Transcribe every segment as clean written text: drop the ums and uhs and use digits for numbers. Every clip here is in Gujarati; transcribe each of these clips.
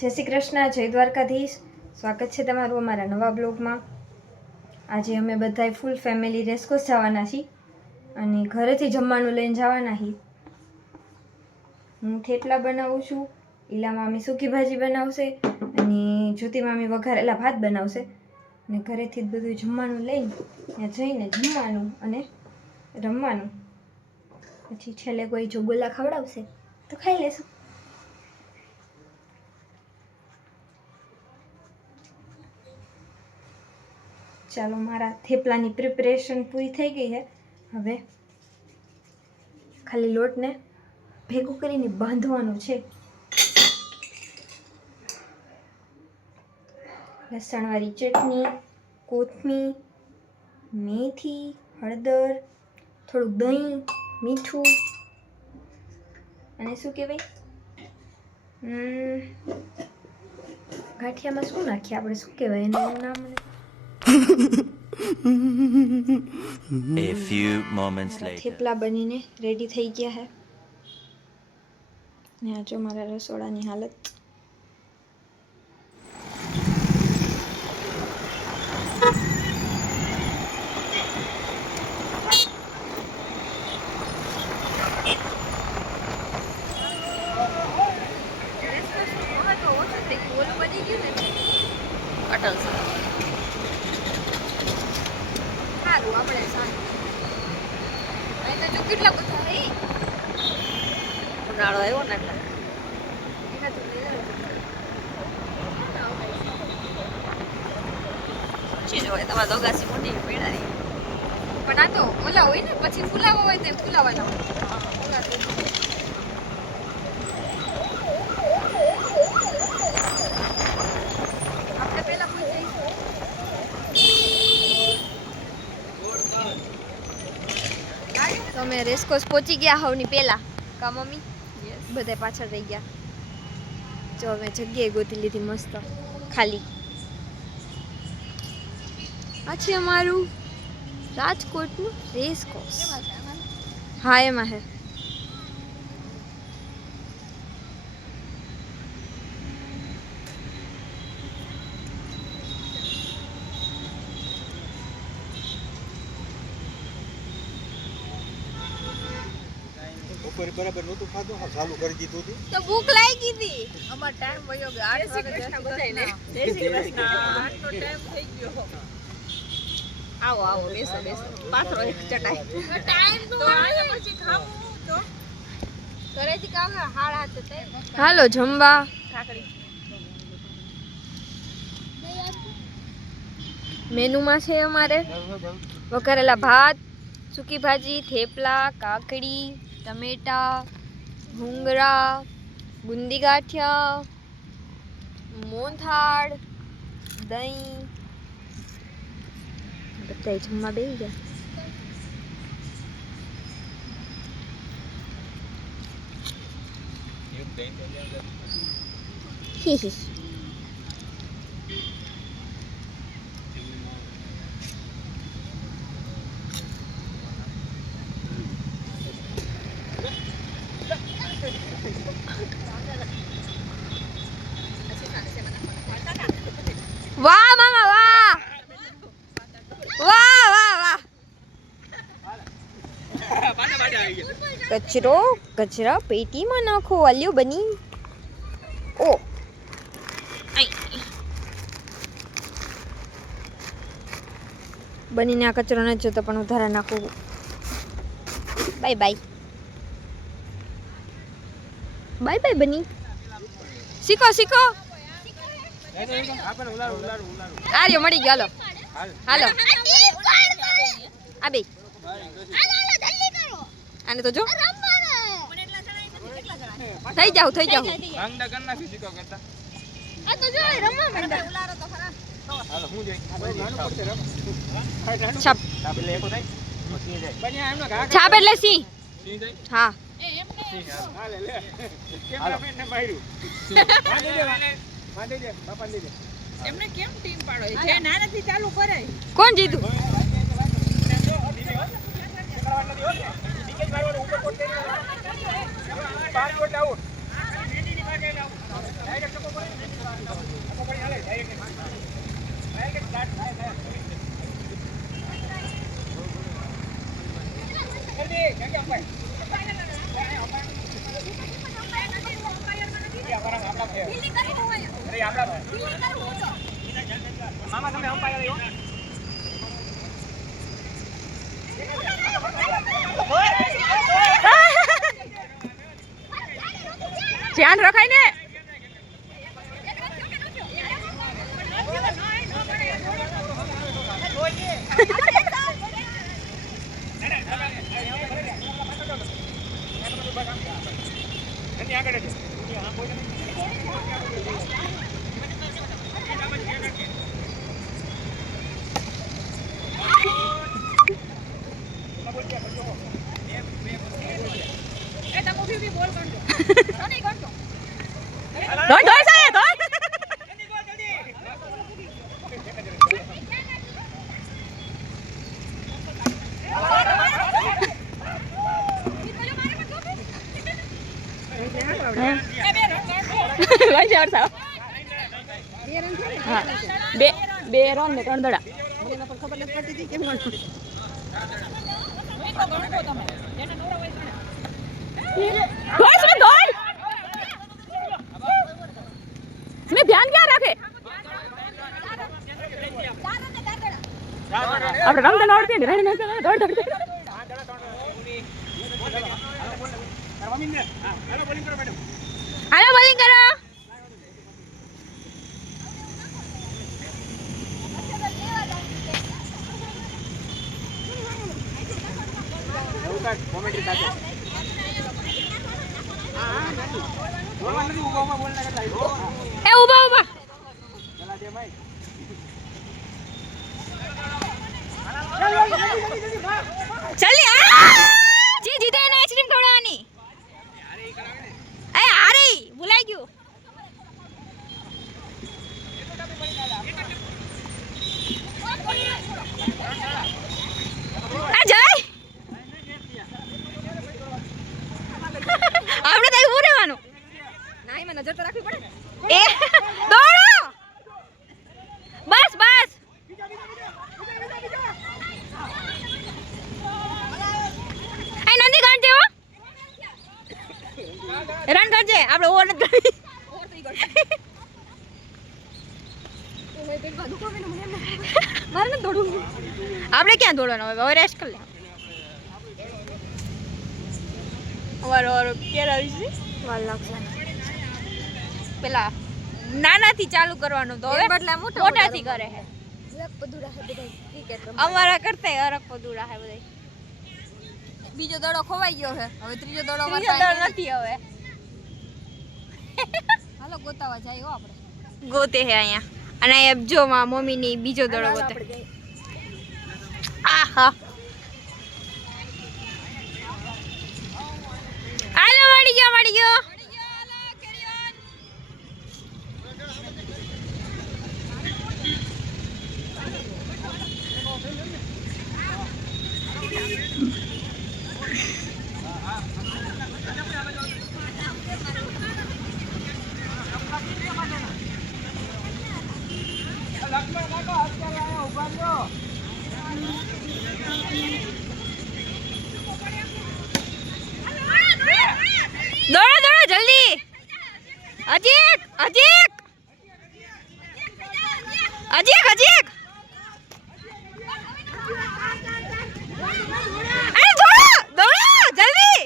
જય શ્રી કૃષ્ણ, જય દ્વારકાધીશ. સ્વાગત છે તમારું અમારા નવા બ્લોગમાં. આજે અમે બધાય ફૂલ ફેમિલી રેસકોર્સ જવાના છીએ અને ઘરેથી જમવાનું લઈને જવાના છીએ. હું થેપલા બનાવું છું, ઈલા મામી સૂકી ભાજી બનાવશે અને જ્યોતિ મામી વઘારેલા ભાત બનાવશે. અને ઘરેથી જ બધું જમવાનું લઈને ત્યાં જઈને જમવાનું અને રમવાનું. પછી છેલ્લે કોઈ જો ગોલા ખવડાવશે તો ખાઈ લેશું. ચાલો, મારા થેપલાની પ્રિપરેશન પૂરી થઈ ગઈ છે. હવે ખાલી લોટને ભેગું કરીને બાંધવાનું છે. લસણવાળી ચટણી, કોથમીર, મેથી, હળદર, થોડુંક દહીં, મીઠું અને શું કહેવાય, ગાંઠિયામાં શું નાખીએ આપણે, શું કહેવાય એનું નામ? A few moments later. Thepla બનીને રેડી થઈ ગયા છે. ને આ જો મારા રસોડાની હાલત. કેટલા બધા ઉનાળો આવ્યો ને એટલે તમારા દોગાસી મોટી પેડાની પણ આ તો ઓલા હોય ને, પછી ફુલાવા હોય તો ફુલાવાના હોય. આપણે પેલા પૂછી તમે રેસકોર્સ પહોંચી ગયા હોવની પહેલા કા મમ્મી? બધા પાછળ રહી ગયા. જો અમે જગ્યાએ ગોતી લીધી મસ્ત ખાલી. આ છે અમારું રાજકોટનું રેસકોર્સ. હા, એમાં હે. બરાબર નહોતું ખાધું, હા ચાલુ કરી દીધું હતું તો ભૂખ લાગી હતી. અમાર ટાઈમ વયો ગયો 8 વાગે બધાયને. જય શ્રી કૃષ્ણ. આટલો ટાઈમ થઈ ગયો. આવો આવો બેસો બેસો. પાથરો એક ચટાઈ. ટાઈમ તો આયા પછી ખાવું તો ઘરેથી કામ હાડા હાથે તે. હાલો જમવા. ઠાકડી. મેનુમાં છે અમારે વઘારેલા ભાત, સૂકી ભાજી, થેપલા, કાકડી, ટમેટા, ભૂંગળા, બુંદી ગાંઠિયા, મોહનથાળ, દહીં. બધા જમવા બેસી ગયા. વાહ મામા વાહ, વાહ વાહ વાહ. કચરો કચરા પેટીમાં નાખો. વાલ્યો બની. ઓ બનીને આ કચરો નથી જોતો પણ ઉધારા નાખું. બાય બાય બાય બાય બની. શીખો શીખો. આર્યો મળી ગયો. હાલો હાલો આ બે આને તો જો થઈ જાવ થઈ જાવ. છાપ એટલે સિંહ. હા એમને કેમ ટીમ પાડો? જે નાનાથી ચાલુ કરાય. કોણ જીતું? ડાયરેક્ટ મામા તમે અમ્પાયર આવ્યો ધ્યાન રખાય ને ધોઈ ધોઈ સાહેબ ધોઈ બે રન ને 3 દડા ખબર નથી પડતી કેમ ગણતો मैं ध्यान क्या रखे अब रंग तो लौटते हैं रहने नहीं दौड़ दौड़ हेलो बॉलिंग करो કોમેન્ટ્રી સાથે બોલવા નથી ઉભામાં બોલના કરતા ए उबा उबा ચલા દે ભાઈ चल जी जीते ने आइसक्रीम खवડાવવાની એ આરી ભૂલાઈ ગયું આ જાય આપણે તો ઉભું રહેવાનું નહીં મને નજર તો રાખવી પડે એ દોડો બસ બસ એ નંદી ગાંઠ દેવો રન કરજે આપણે ઓવર નથી કરવી મારે ન દોડવું આપણે ક્યાં દોડવાનું હવે રેસ્ટ કરી લે વારો કેરા વિશે વાર લાગશે પેલા નાનાથી ચાલુ કરવાનું તો હવે બદલા મોટાથી કરે છે પદુરા હે બધા ક્રિકેટ અમારા કરતા અરક પદુડા છે બધા બીજો દડો ખોવાઈ ગયો છે હવે ત્રીજો દડો ત્રીજો દળ નથી હવે હાલો ગોતાવા જાય હો આપણે ગોતે છે અહીંયા અને અહીંયા જો માં મમ્મીની બીજો દડો ગોતે આહા હાલો મળી ગયો દોડો દોડો જલ્દી અજીક અજીક અજીક અજીક અરે દોડો દોડો જલ્દી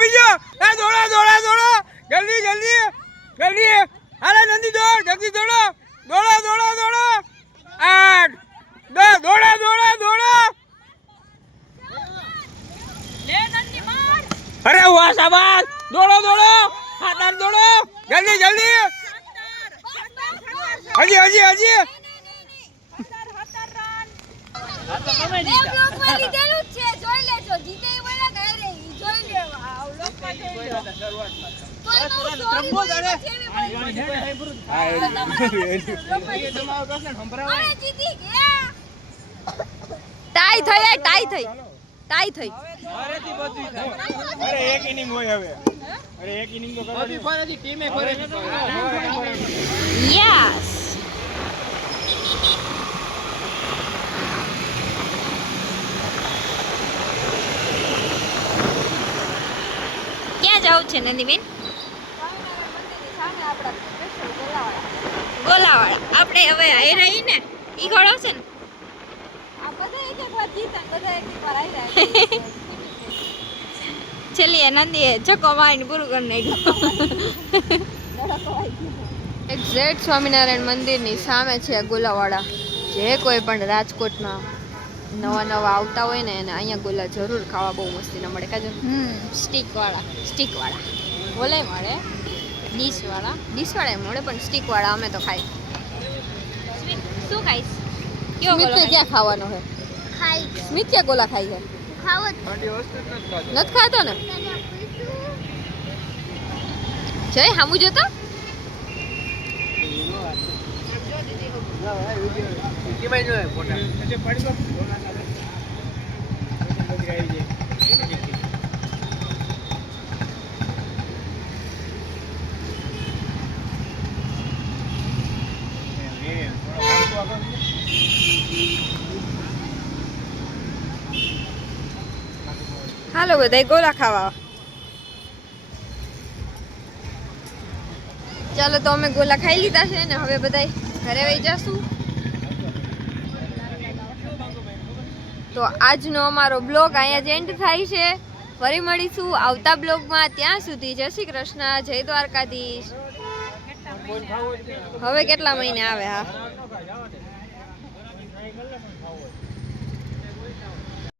બીજો એ દોડો જલ્દી અરે નંદી દોડ જલ્દી દોડો 8 દોડો લે નંદી માર અરે વાહ શાબાશ ફટાફટ દોડો જલ્દી જલ્દી હજી હજી હજી ટાઈ થઈ ટાઈ થઈ ટાઈ થઈ અરે એક ઇનિંગ હોય હવે અરે એક ઇનિંગ તો કરવાની ટીમે યસ ક્યાં જાવ છે નંદીબેન ગોલાવાળા આપણે હવે આઈ રહી ને ઈ ઘોડો છે ને ચલીએ નંદીએ ચકો મારીને પૂરું કરી નાખ્યું એક્ઝેક્ટ સ્વામિનારાયણ મંદિરની સામે છે ગોલાવાળા જે કોઈ પણ રાજકોટમાં નવા નવા આવતા હોય ને એને અહીંયા ગોલા જરૂર ખાવા બહુ મસ્તીના મળે કાજુ સ્ટીકવાળા બોલે મળે ડીશવાળા મળે પણ સ્ટીકવાળા અમે તો ખાઈ શું ખાઈશ કયો ગોલો ક્યાં ખાવાનો છે સ્મિત ક્યાં ગોલા ખાઈ છે નથી ખાતો ને જય હામું જોતો હાલો બધાય ગોલા ખાવા ચાલો તો અમે ગોલા ખાઈ લીધા છે ને હવે બધાય ઘરે વહી જશું તો આજનો અમારો બ્લોગ અહીંયા જ એન્ડ થાય છે ફરી મળીશું આવતા બ્લોગમાં ત્યાં સુધી જય શ્રી કૃષ્ણ જય દ્વારકાધીશ હવે કેટલા મહિને આવે હા